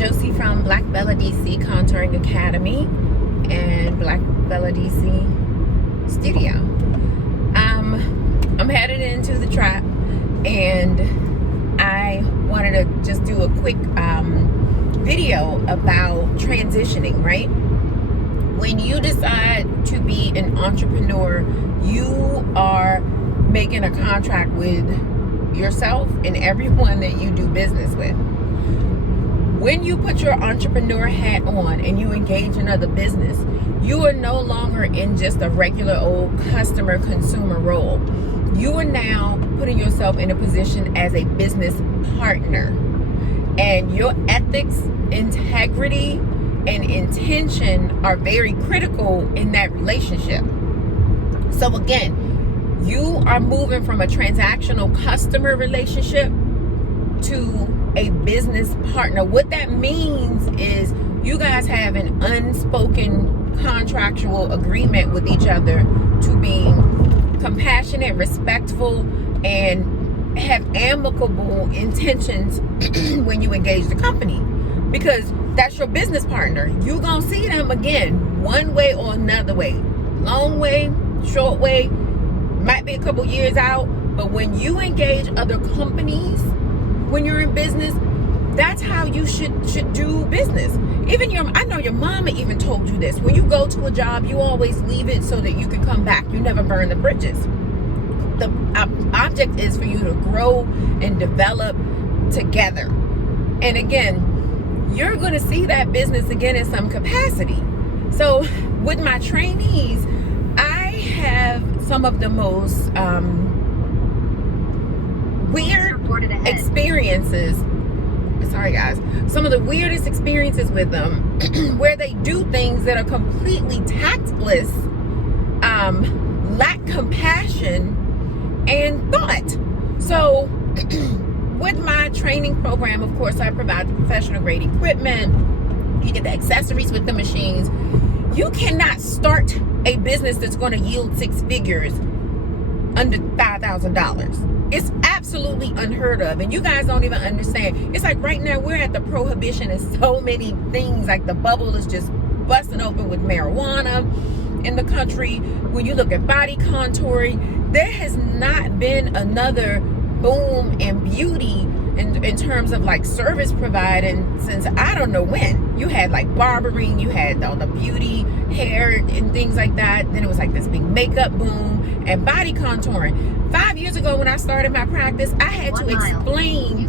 Josie from BlackBellaDC Contouring Academy and BlackBellaDC Studio. I'm headed into the trap, and I wanted to just do a quick video about transitioning, right? When you decide to be an entrepreneur, you are making a contract with yourself and everyone that you do business with. When you put your entrepreneur hat on and you engage in other business, you are no longer in just a regular old customer consumer role. You are now putting yourself in a position as a business partner, and your ethics, integrity, and intention are very critical in that relationship. So again, you are moving from a transactional customer relationship to a business partner. What that means is you guys have an unspoken contractual agreement with each other to be compassionate, respectful, and have amicable intentions when you engage the company, because that's your business partner. You're gonna see them again one way or another way, long way, short way, might be a couple years out. But when you engage other companies, when you're in business, that's how you should do business. Even I know your mama even told you this. When you go to a job, you always leave it so that you can come back. You never burn the bridges. The object is for you to grow and develop together. And again, you're going to see that business again in some capacity. So with my trainees, I have some of the most weird experiences. Sorry guys, some of the weirdest experiences with them where they do things that are completely tactless, lack compassion and thought. So with my training program, of course, I provide the professional grade equipment. You get the accessories with the machines. You cannot start a business that's going to yield six figures under $5,000. It's absolutely unheard of, and you guys don't even understand. It's like right now we're at the prohibition of so many things. Like the bubble is just busting open with marijuana in the country. When you look at body contouring, there has not been another boom in beauty in terms of like service providing since I don't know when. You had like barbering, you had all the beauty, hair and things like that. Then it was like this big makeup boom and body contouring. 5 years ago when I started my practice, I had to explain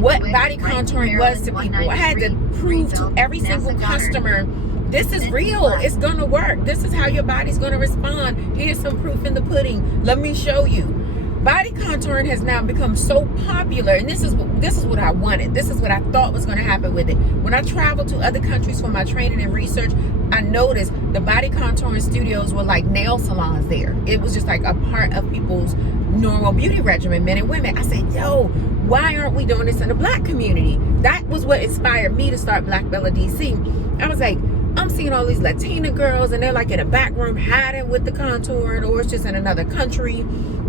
what body contouring was to people. I had to prove to every single customer, this is real, it's gonna work, this is how your body's gonna respond, here's some proof in the pudding, let me show you. Body contouring has now become so popular, and this is what I wanted. This is what I thought was going to happen with it. When I traveled to other countries for my training and research, I noticed the body contouring studios were like nail salons there. It was just like a part of people's normal beauty regimen, men and women. I said, yo, why aren't we doing this in the Black community? That was what inspired me to start BlackBellaDC. I was like, I'm seeing all these Latina girls, and they're like in a back room hiding with the contouring, or it's just in another country.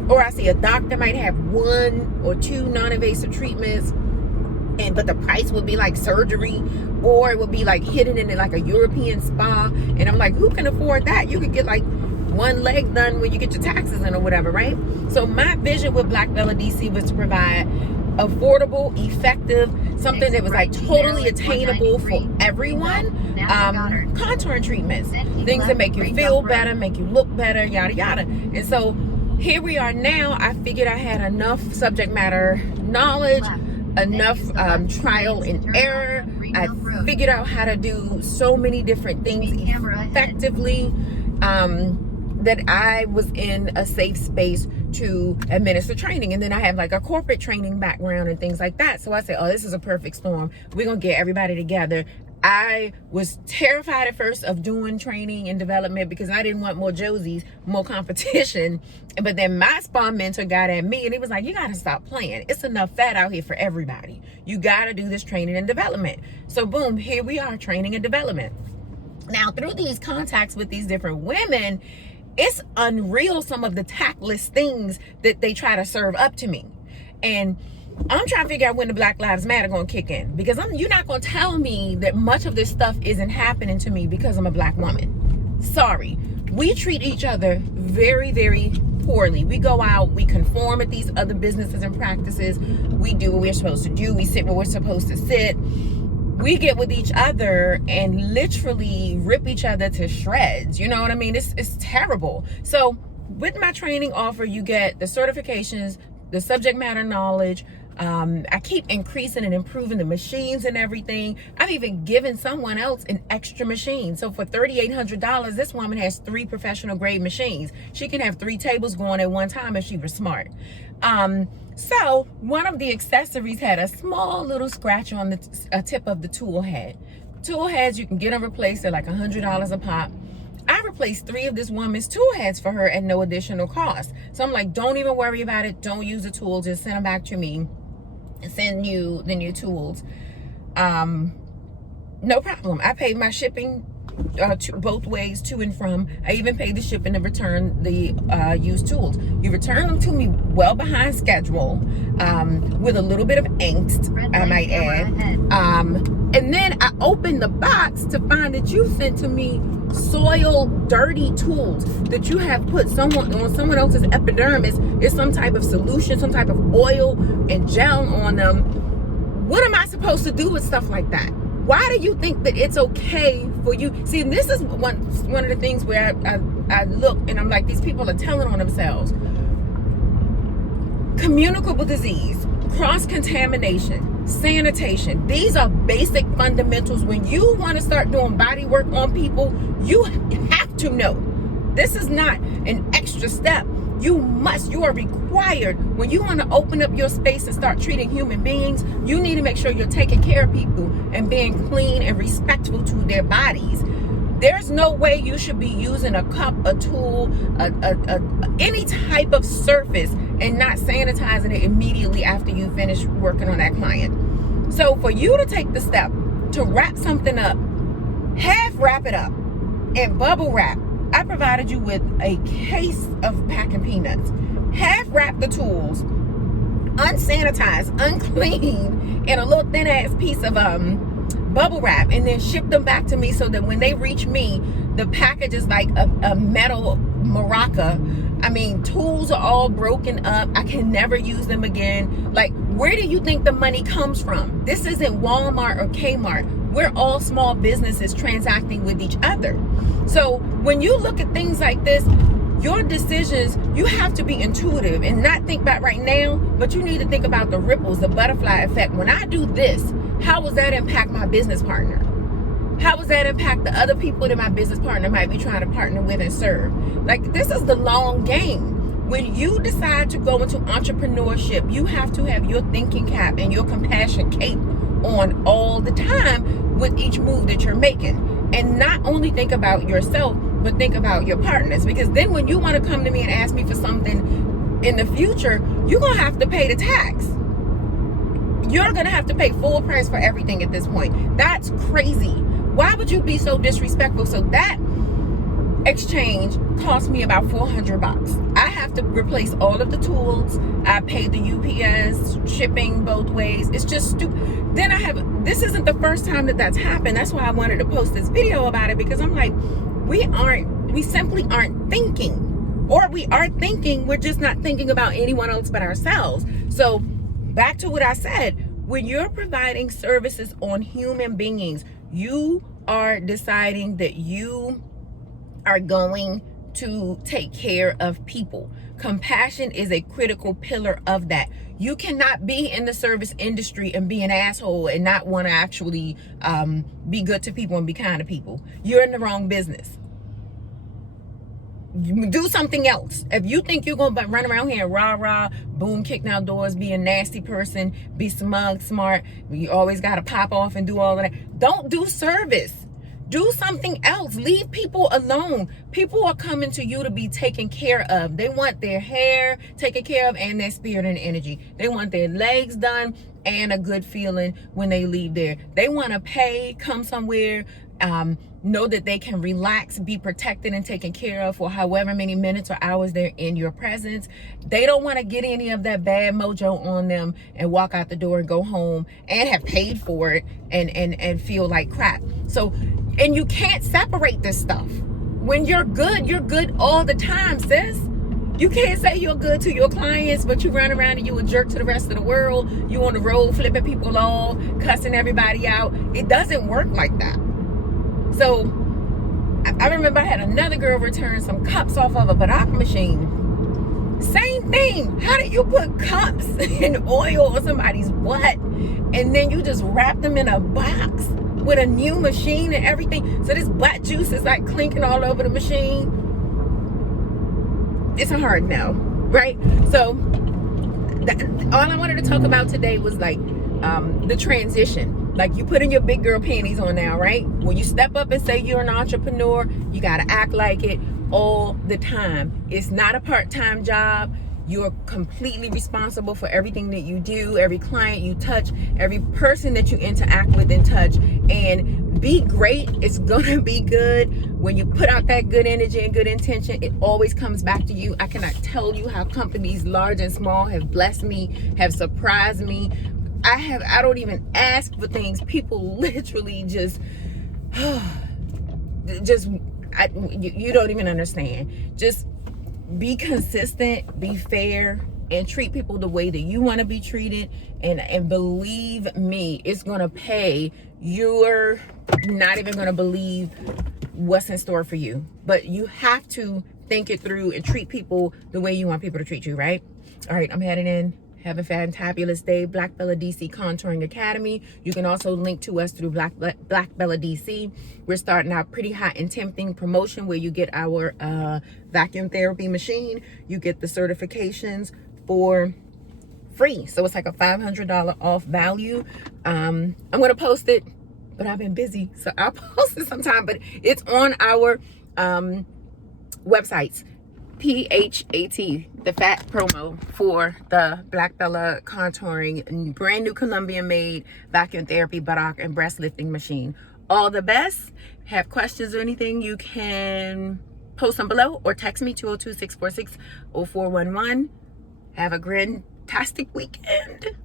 Or I see a doctor might have 1 or 2 non-invasive treatments, but the price would be like surgery, or it would be like hidden in like a European spa. And I'm like, who can afford that? You could get like 1 leg done when you get your taxes in or whatever, right? So my vision with BlackBellaDC was to provide affordable, effective, something that was like totally attainable for everyone. Contouring treatments, things that make you feel better, make you look better, yada yada. And so here we are now. I figured I had enough subject matter knowledge, enough trial and error. I figured out how to do so many different things effectively that I was in a safe space to administer training. And then I have like a corporate training background and things like that. So I said, oh, this is a perfect storm. We're going to get everybody together. I was terrified at first of doing training and development because I didn't want more Josies, more competition. But then my spa mentor got at me and he was like, you got to stop playing. It's enough fat out here for everybody. You got to do this training and development. So boom, here we are, training and development. Now, through these contacts with these different women, it's unreal some of the tactless things that they try to serve up to me. And I'm trying to figure out when the Black Lives Matter going to kick in, because you're not going to tell me that much of this stuff isn't happening to me because I'm a black woman. Sorry. We treat each other very, very poorly. We go out, we conform at these other businesses and practices. We do what we're supposed to do. We sit where we're supposed to sit. We get with each other and literally rip each other to shreds. You know what I mean? It's terrible. So with my training offer, you get the certifications, the subject matter knowledge. I keep increasing and improving the machines and everything. I've even given someone else an extra machine. So for $3,800, this woman has 3 professional grade machines. She can have 3 tables going at one time if she was smart. So one of the accessories had a small little scratch on the tip of the tool head. Tool heads, you can get them replaced at like $100 a pop. I replaced 3 of this woman's tool heads for her at no additional cost. So I'm like, don't even worry about it. Don't use the tool. Just send them back to me and send you the new tools. No problem. I paid my shipping both ways, to and from. I even paid the shipping to return the used tools. You return them to me well behind schedule, with a little bit of angst, I might add. And then I opened the box to find that you sent to me soiled, dirty tools that you have put on someone else's epidermis. Is some type of solution, some type of oil and gel on them. What am I supposed to do with stuff like that? Why do you think that it's okay for you? See, and this is one of the things where I look and I'm like, these people are telling on themselves. Communicable disease, cross-contamination, sanitation. These are basic fundamentals. When you want to start doing body work on people, you have to know. This is not an extra step. You are required. When you want to open up your space and start treating human beings, you need to make sure you're taking care of people and being clean and respectful to their bodies. There's no way you should be using a cup, a tool, any type of surface and not sanitizing it immediately after you finish working on that client. So for you to take the step to wrap something up, half wrap it up and bubble wrap. I provided you with a case of packing peanuts. Half wrap the tools, unsanitized, unclean, in a little thin ass piece of bubble wrap, and then ship them back to me so that when they reach me, the package is like a metal maraca. I mean, tools are all broken up. I can never use them again. Like, where do you think the money comes from? This isn't Walmart or Kmart. We're all small businesses transacting with each other. So when you look at things like this, your decisions, you have to be intuitive and not think about right now, but you need to think about the ripples, the butterfly effect. When I do this, how does that impact my business partner? How does that impact the other people that my business partner might be trying to partner with and serve? Like, this is the long game. When you decide to go into entrepreneurship, you have to have your thinking cap and your compassion cape on all the time with each move that you're making. And not only think about yourself, but think about your partners. Because then when you want to come to me and ask me for something in the future, you're going to have to pay the tax. You're going to have to pay full price for everything at this point. That's crazy. Why would you be so disrespectful? So that exchange cost me about $400. I have to replace all of the tools. I paid the UPS shipping both ways. It's just stupid. Then this isn't the first time that's happened. That's why I wanted to post this video about it, because I'm like, we simply aren't thinking, or we are thinking, we're just not thinking about anyone else but ourselves. So back to what I said, when you're providing services on human beings, you are deciding that you are going to take care of people. Compassion is a critical pillar of that. You cannot be in the service industry and be an asshole and not want to actually be good to people and be kind to people. You're in the wrong business. Do something else. If you think you're going to run around here and rah, boom, kick down doors, be a nasty person, be smug, smart, you always got to pop off and do all of that. Don't do service. Do something else. Leave people alone. People are coming to you to be taken care of. They want their hair taken care of and their spirit and energy. They want their legs done and a good feeling when they leave there. They want to pay, come somewhere, know that they can relax, be protected and taken care of for however many minutes or hours they're in your presence. They don't want to get any of that bad mojo on them and walk out the door and go home and have paid for it and feel like crap. So, and you can't separate this stuff. When you're good all the time, sis. You can't say you're good to your clients, but you run around and you a jerk to the rest of the world. You on the road flipping people off, cussing everybody out. It doesn't work like that. So I remember I had another girl return some cups off of a Barak machine. Same thing. How do you put cups and oil on somebody's butt and then you just wrap them in a box with a new machine and everything? So this butt juice is like clinking all over the machine. It's a hard no, right? So all I wanted to talk about today was like the transition. Like you putting your big girl panties on now, right? When you step up and say you're an entrepreneur, you got to act like it all the time. It's not a part-time job. You're completely responsible for everything that you do, every client you touch, every person that you interact with and touch. And be great. It's gonna be good. When you put out that good energy and good intention, it always comes back to you. I cannot tell you how companies large and small have blessed me, have surprised me. I don't even ask for things. People literally just you don't even understand. Just be consistent, be fair, and treat people the way that you want to be treated. And believe me, it's going to pay. You're not even going to believe what's in store for you. But you have to think it through and treat people the way you want people to treat you, right? All right, I'm heading in. Have a fantabulous day. BlackBellaDC Contouring Academy. You can also link to us through BlackBellaDC. We're starting out pretty hot and tempting promotion where you get our vacuum therapy machine. You get the certifications for free. So it's like a $500 off value. I'm going to post it, but I've been busy. So I'll post it sometime. But it's on our websites. PHAT, the fat promo for the Black Bella Contouring, brand new Colombian made vacuum therapy, buttock, and breast lifting machine. All the best. Have questions or anything, you can post them below or text me 202-646-0411. Have a fantastic weekend.